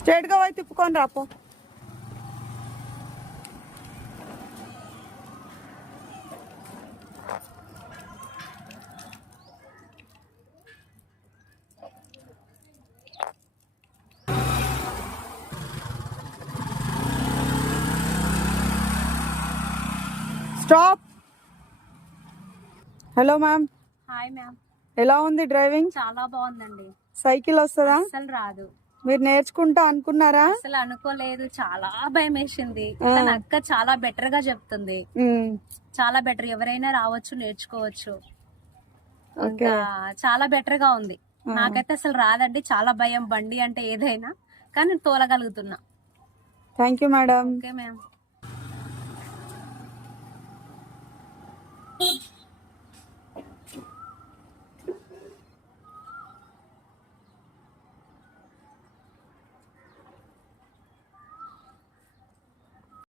Straight గా పోయి తిప్పుకొని రాపో. Stop. Hello ma'am. Hi ma'am. ఎలా ఉంది డ్రైవింగ్? చాలా బాగుందండి. సైకిల్ వస్తుందా? అసలు రాదు. మీరు నేర్చుకుంటా అనుకున్నారా? అసలు అనుకోలేదు, చాలా భయం వేసింది. కానీ అక్క చాలా బెటర్ గా చెప్తుంది. చాలా బెటర్, ఎవరైనా రావచ్చు, నేర్చుకోవచ్చు. ఇంకా చాలా బెటర్ గా ఉంది. నాకైతే అసలు రాదండి, చాలా భయం బండి అంటే ఏదైనా, కానీ తోలగలుగుతున్నా. Thank you madam. Okay ma'am.